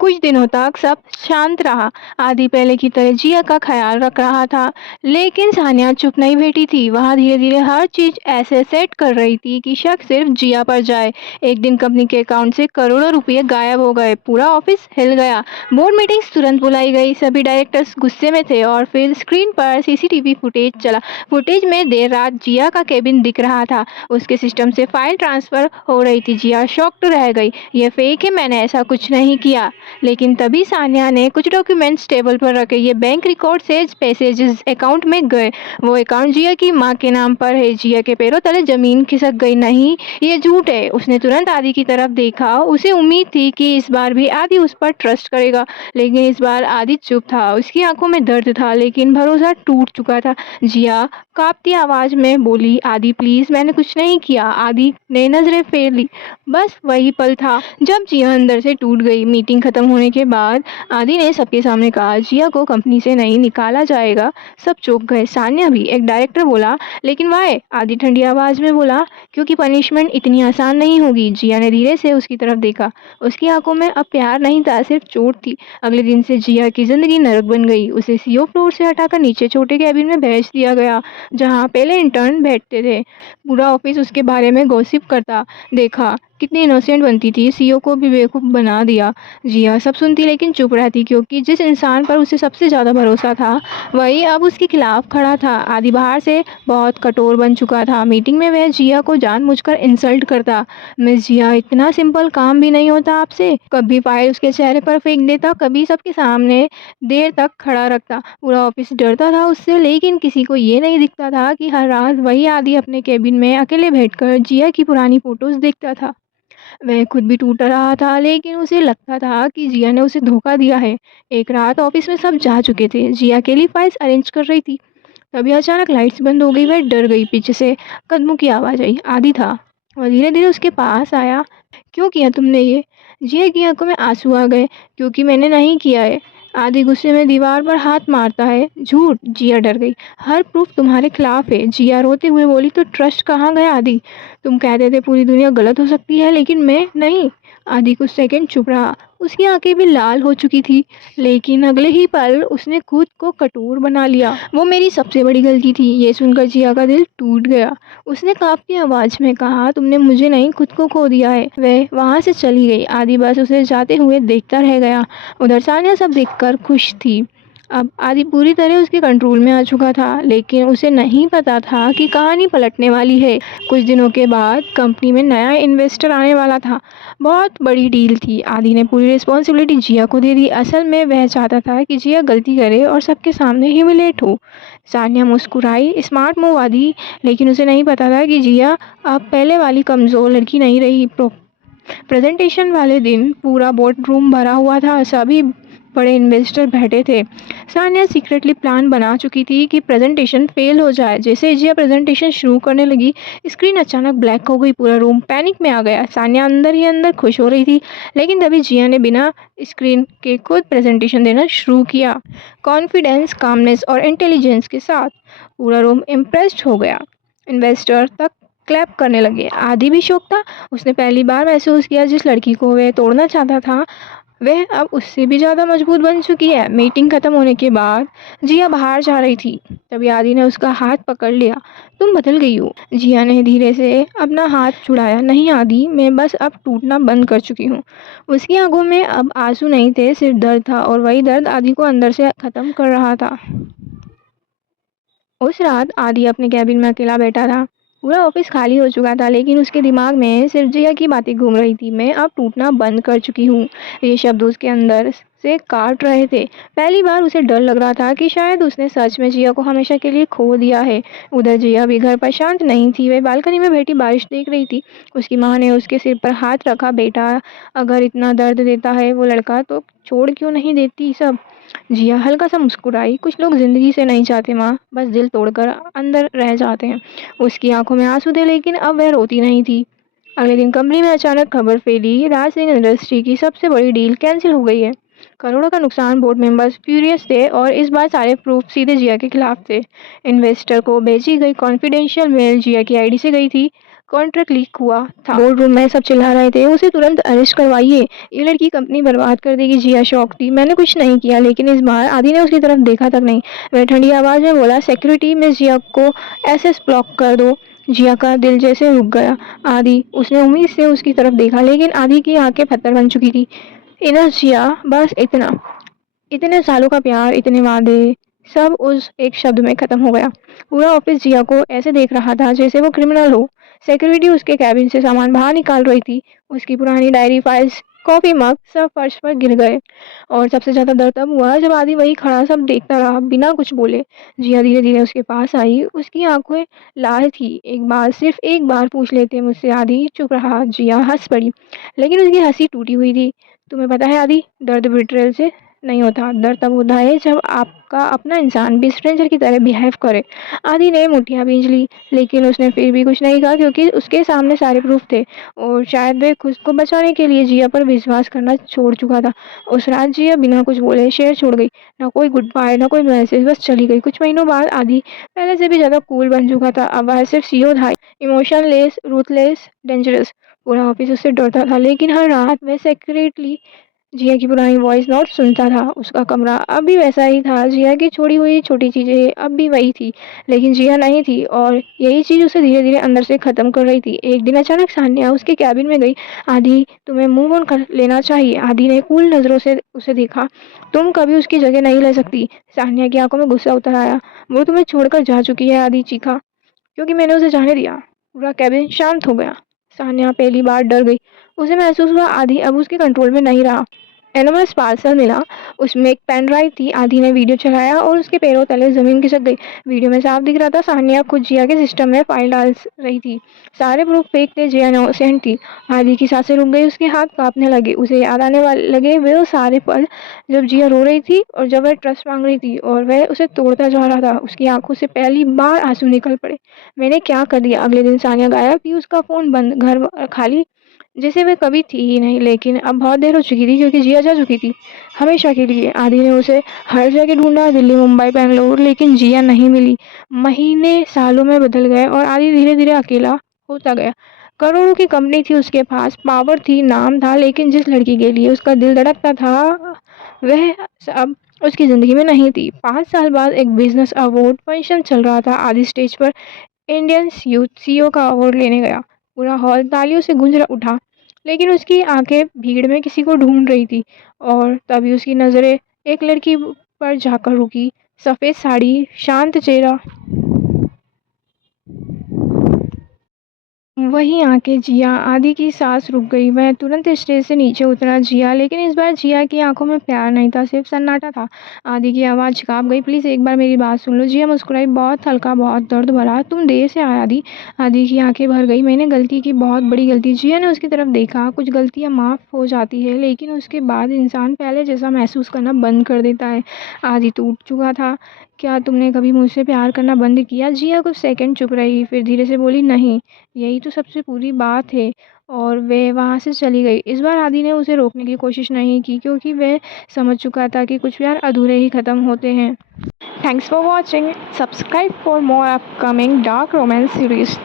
कुछ दिनों तक सब शांत रहा। आदि पहले की तरह जिया का ख्याल रख रहा था, लेकिन सानिया चुप नहीं बैठी थी। वह धीरे धीरे हर चीज ऐसे सेट कर रही थी कि शक सिर्फ जिया पर जाए। एक दिन कंपनी के अकाउंट से करोड़ों रुपए गायब हो गए। पूरा ऑफिस हिल गया। बोर्ड मीटिंग्स तुरंत बुलाई गई। सभी डायरेक्टर्स गुस्से में थे और फिर स्क्रीन पर सीसीटीवी फुटेज चला। फुटेज में देर रात जिया का केबिन दिख रहा था। उसके सिस्टम से फाइल ट्रांसफर हो रही थी। जिया शॉक्ड रह गई। ये फेक है, मैंने ऐसा कुछ नहीं किया। लेकिन तभी सानिया ने कुछ डॉक्यूमेंट्स टेबल पर रखे। ये बैंक रिकॉर्ड से पैसे जिस अकाउंट में गए वो अकाउंट जिया की माँ के नाम पर है। जिया के पैरों तले जमीन खिसक गई। नहीं, ये झूठ है। उसने तुरंत आदि की तरफ देखा। उसे उम्मीद थी कि इस बार भी आदि उस पर ट्रस्ट करेगा, लेकिन इस बार आदि चुप था। उसकी आंखों में दर्द था, लेकिन भरोसा टूट चुका था। जिया कांपती आवाज में बोली, आदि प्लीज, मैंने कुछ नहीं किया। आदि ने नजरें फेर ली। बस वही पल था जब जिया अंदर से टूट गई। मीटिंग खत्म होने के बाद आदि ने सबके सामने कहा, जिया को कंपनी से नहीं निकाला जाएगा। सब चौंक गए, सानिया भी। एक डायरेक्टर बोला, लेकिन वाई? आदि ठंडी आवाज में बोला, क्योंकि पनिशमेंट इतनी आसान नहीं होगी। जिया ने धीरे से उसकी तरफ देखा। उसकी आंखों में अब प्यार नहीं था, सिर्फ चोट थी। अगले दिन से जिया की जिंदगी नरक बन गई। उसे सीईओ फ्लोर से हटाकर नीचे छोटे कैबिन में भेज दिया गया, जहाँ पहले इंटर्न बैठते थे। पूरा ऑफिस उसके बारे में गॉसिप करता। देखा कितनी इनोसेंट बनती थी, सीईओ को भी बेवकूफ बना दिया। जिया सब सुनती लेकिन चुप रहती, क्योंकि जिस इंसान पर उसे सबसे ज्यादा भरोसा था वही अब उसके खिलाफ खड़ा था। आदि बाहर से बहुत कठोर बन चुका था। मीटिंग में वह जिया को जानबूझकर इंसल्ट करता। मिस जिया, इतना सिंपल काम भी नहीं होता आपसे। कभी फाइल उसके चेहरे पर फेंक देता, कभी सबके सामने देर तक खड़ा रखता। पूरा ऑफिस डरता था उससे, लेकिन किसी को ये नहीं दिखता था कि हर रात वही आदि अपने केबिन में अकेले बैठकर जिया की पुरानी फोटोज देखता था। वह खुद भी टूट रहा था, लेकिन उसे लगता था कि जिया ने उसे धोखा दिया है। एक रात ऑफिस में सब जा चुके थे। जिया के लिए फाइल्स अरेंज कर रही थी। तभी अचानक लाइट्स बंद हो गई। वह डर गई। पीछे से कदमों की आवाज आई। आदि था। वह धीरे धीरे उसके पास आया। क्यों किया तुमने ये? जिया की आंखों में आंसू आ गए। क्योंकि मैंने नहीं किया है। आदि गुस्से में दीवार पर हाथ मारता है। झूठ। जिया डर गई। हर प्रूफ तुम्हारे खिलाफ है। जिया रोते हुए बोली, तो ट्रस्ट कहाँ गया आदि? तुम कहते थे पूरी दुनिया गलत हो सकती है, लेकिन मैं नहीं। आदि कुछ सेकंड चुप रहा। उसकी आंखें भी लाल हो चुकी थी, लेकिन अगले ही पल उसने खुद को कठोर बना लिया। वो मेरी सबसे बड़ी गलती थी। ये सुनकर जिया का दिल टूट गया। उसने कांपती आवाज में कहा, तुमने मुझे नहीं, खुद को खो दिया है। वह वहां से चली गई। आदि बस उसे जाते हुए देखता रह गया। उधर सानिया सब देखकर खुश थी। अब आदि पूरी तरह उसके कंट्रोल में आ चुका था, लेकिन उसे नहीं पता था कि कहानी पलटने वाली है। कुछ दिनों के बाद कंपनी में नया इन्वेस्टर आने वाला था। बहुत बड़ी डील थी। आदि ने पूरी रिस्पॉन्सिबिलिटी जिया को दे दी। असल में वह चाहता था कि जिया गलती करे और सबके सामने ह्यूमिलेट हो। सानिया मुस्कुराई। स्मार्ट मूव आदि, लेकिन उसे नहीं पता था कि जिया अब पहले वाली कमजोर लड़की नहीं रही। प्रेजेंटेशन वाले दिन पूरा बोर्ड रूम भरा हुआ था। सभी बड़े इन्वेस्टर बैठे थे। सानिया सीक्रेटली प्लान बना चुकी थी कि प्रेजेंटेशन फेल हो जाए। जैसे जिया प्रेजेंटेशन शुरू करने लगी, स्क्रीन अचानक ब्लैक हो गई। पूरा रूम पैनिक में आ गया। सानिया अंदर ही अंदर खुश हो रही थी, लेकिन तभी जिया ने बिना स्क्रीन के खुद प्रेजेंटेशन देना शुरू किया। कॉन्फिडेंस, कामनेस और इंटेलिजेंस के साथ पूरा रूम इम्प्रेस्ड हो गया। इन्वेस्टर तक क्लैप करने लगे। आदि भी शौक था। उसने पहली बार महसूस किया जिस लड़की को वह तोड़ना चाहता था वह अब उससे भी ज़्यादा मजबूत बन चुकी है। मीटिंग खत्म होने के बाद जिया बाहर जा रही थी, तभी आदि ने उसका हाथ पकड़ लिया। तुम बदल गई हो। जिया ने धीरे से अपना हाथ छुड़ाया। नहीं आदि, मैं बस अब टूटना बंद कर चुकी हूँ। उसकी आंखों में अब आंसू नहीं थे, सिर्फ दर्द था, और वही दर्द आदि को अंदर से खत्म कर रहा था। उस रात आदि अपने कैबिन में अकेला बैठा था। पूरा ऑफिस खाली हो चुका था, लेकिन उसके दिमाग में सिर्फ जिया की बातें घूम रही थी। मैं अब टूटना बंद कर चुकी हूँ। ये शब्द उसके अंदर से काट रहे थे। पहली बार उसे डर लग रहा था कि शायद उसने सच में जिया को हमेशा के लिए खो दिया है। उधर जिया भी घर पर शांत नहीं थी। वह बालकनी में बैठी बारिश देख रही थी। उसकी माँ ने उसके सिर पर हाथ रखा। बेटा, अगर इतना दर्द देता है वो लड़का, तो छोड़ क्यों नहीं देती सब? जिया हल्का सा मुस्कुराई। कुछ लोग जिंदगी से नहीं चाहते माँ, बस दिल तोड़कर अंदर रह जाते हैं। उसकी आंखों में आंसू थे, लेकिन अब वह रोती नहीं थी। अगले दिन कंपनी में अचानक खबर फैली, राज सिंह इंडस्ट्री की सबसे बड़ी डील कैंसिल हो गई है। करोड़ों का नुकसान। बोर्ड मेंबर्स फ्यूरियस थे, और इस बार सारे प्रूफ सीधे जिया के खिलाफ थे। इन्वेस्टर को भेजी गई कॉन्फिडेंशियल मेल जिया की आईडी से गई थी। कॉन्ट्रैक्ट लीक हुआ था। बोर्ड रूम में सब चिल्ला रहे थे, उसे तुरंत अरेस्ट करवाइए, ये लड़की कंपनी बर्बाद कर देगी। जिया शॉक थी। मैंने कुछ नहीं किया, लेकिन इस बार आदि ने उसकी तरफ देखा तक नहीं। वह ठंडी आवाज में बोला, सिक्योरिटी में जिया को एसेस ब्लॉक कर दो। जिया का दिल जैसे रुक गया। आदि, उसने उम्मीद से उसकी तरफ देखा, लेकिन आदि की आंखें पत्थर बन चुकी थी। इतना जिया, बस इतना। इतने सालों का प्यार, इतने वादे, सब उस एक शब्द में खत्म हो गया। पूरा ऑफिस जिया को ऐसे देख रहा था जैसे वो क्रिमिनल हो। सिक्योरिटी उसके कैबिन से सामान बाहर निकाल रही थी। उसकी पुरानी डायरी, फाइल्स, कॉफी मग सब फर्श पर गिर गए। और सबसे ज्यादा दर्द तब हुआ जब आदि वही खड़ा सब देखता रहा, बिना कुछ बोले। जिया धीरे धीरे उसके पास आई। उसकी आंखें लाल थी। एक बार, सिर्फ एक बार पूछ लेते मुझसे। आदि चुप रहा। जिया हंस पड़ी, लेकिन उसकी हंसी टूटी हुई थी। तुम्हें पता है आदि, दर्द बिट्रेल से नहीं होता। दर्द तब होता है जब आपका अपना इंसान भी स्ट्रेंजर की तरह बिहेव करे। आदि ने मुठ्ठियां भींच ली, लेकिन उसने फिर भी कुछ नहीं कहा, क्योंकि उसके सामने सारे प्रूफ थे। और शायद वह खुद को बचाने के लिए जिया पर विश्वास करना छोड़ चुका था। उस रात जिया बिना कुछ बोले शहर छोड़ गई। ना कोई गुड बाय, ना कोई मैसेज, बस चली गई। कुछ महीनों बाद आदि पहले से भी ज्यादा कूल बन चुका था। अब वह सिर्फ सीओ था, इमोशनलेस, रूथलेस, डेंजरस। पूरा ऑफिस उससे डरता था, लेकिन हर रात वह सेक्रेटली जिया की पुरानी वॉइस नोट सुनता था। उसका कमरा अब भी वैसा ही था। जिया की छोड़ी हुई छोटी चीजें अब भी वही थी, लेकिन जिया नहीं थी। और यही चीज उसे धीरे धीरे अंदर से खत्म कर रही थी। एक दिन अचानक सान्या उसके कैबिन में गई। आदि, तुम्हें मूव ऑन कर लेना चाहिए। आदि ने कूल नजरों से उसे देखा। तुम कभी उसकी जगह नहीं ले सकती। सान्या की आंखों में गुस्सा उतर आया। वो तुम्हें छोड़कर जा चुकी है, आदि चीखा, क्योंकि मैंने उसे जाने दिया। पूरा कैबिन शांत हो गया। सान्या पहली बार डर गई। उसे महसूस हुआ आदि अब उसके कंट्रोल में नहीं रहा। एनोमस पार्सल मिला। उसमें एक पेन ड्राइव थी। आदि ने वीडियो चलाया और उसके पैरों तले जमीन खिसक गई। वीडियो में साफ दिख रहा था सान्या खुद जिया के सिस्टम में फाइल डाल रही थी। सारे प्रूफ फेक थे। जिया इनोसेंट थी। आदि की सांसें रुक गई। उसके हाथ कांपने लगे। उसे याद आने वाले लगे वो सारे पल जब जिया रो रही थी और जब वह ट्रस्ट मांग रही थी और वह उसे तोड़ता जा रहा था। उसकी आंखों से पहली बार आंसू निकल पड़े। मैंने क्या कर दिया। अगले दिन सान्या गायब थी। उसका फोन बंद, घर खाली, जैसे वह कभी थी ही नहीं। लेकिन अब बहुत देर हो चुकी थी, क्योंकि जिया जा चुकी थी हमेशा के लिए। आदि ने उसे हर जगह ढूंढा, दिल्ली, मुंबई, बेंगलुरु, लेकिन जिया नहीं मिली। महीने सालों में बदल गए और आदि धीरे धीरे अकेला होता गया। करोड़ों की कंपनी थी उसके पास, पावर थी, नाम था, लेकिन जिस लड़की के लिए उसका दिल धड़कता था वह अब उसकी जिंदगी में नहीं थी। 5 साल बाद एक बिजनेस अवार्ड फंक्शन चल रहा था। आदि स्टेज पर इंडियन यूथ सीईओ का अवार्ड लेने गया। पूरा हॉल तालियों से गूंज उठा, लेकिन उसकी आंखें भीड़ में किसी को ढूंढ रही थी। और तभी उसकी नजरें एक लड़की पर जाकर रुकी। सफेद साड़ी, शांत चेहरा, वही आंखें। जिया। आदि की सांस रुक गई। वह तुरंत स्टेज से नीचे उतरा। जिया, लेकिन इस बार जिया की आंखों में प्यार नहीं था, सिर्फ सन्नाटा था। आदि की आवाज़ कांप गई। प्लीज़ एक बार मेरी बात सुन लो। जिया मुस्कुराई, बहुत हल्का, बहुत दर्द भरा। तुम देर से आए आदि। आदि की आंखें भर गई। मैंने गलती की, बहुत बड़ी गलती। जिया ने उसकी तरफ देखा। कुछ गलतियाँ माफ़ हो जाती है, लेकिन उसके बाद इंसान पहले जैसा महसूस करना बंद कर देता है। आदि टूट चुका था। क्या तुमने कभी मुझसे प्यार करना बंद किया। जिया कुछ सेकंड चुप रही, फिर धीरे से बोली, नहीं, यही तो सबसे पूरी बात है। और वे वहाँ से चली गई। इस बार आदि ने उसे रोकने की कोशिश नहीं की, क्योंकि वह समझ चुका था कि कुछ प्यार अधूरे ही खत्म होते हैं। Thanks for watching. Subscribe for more upcoming dark romance series.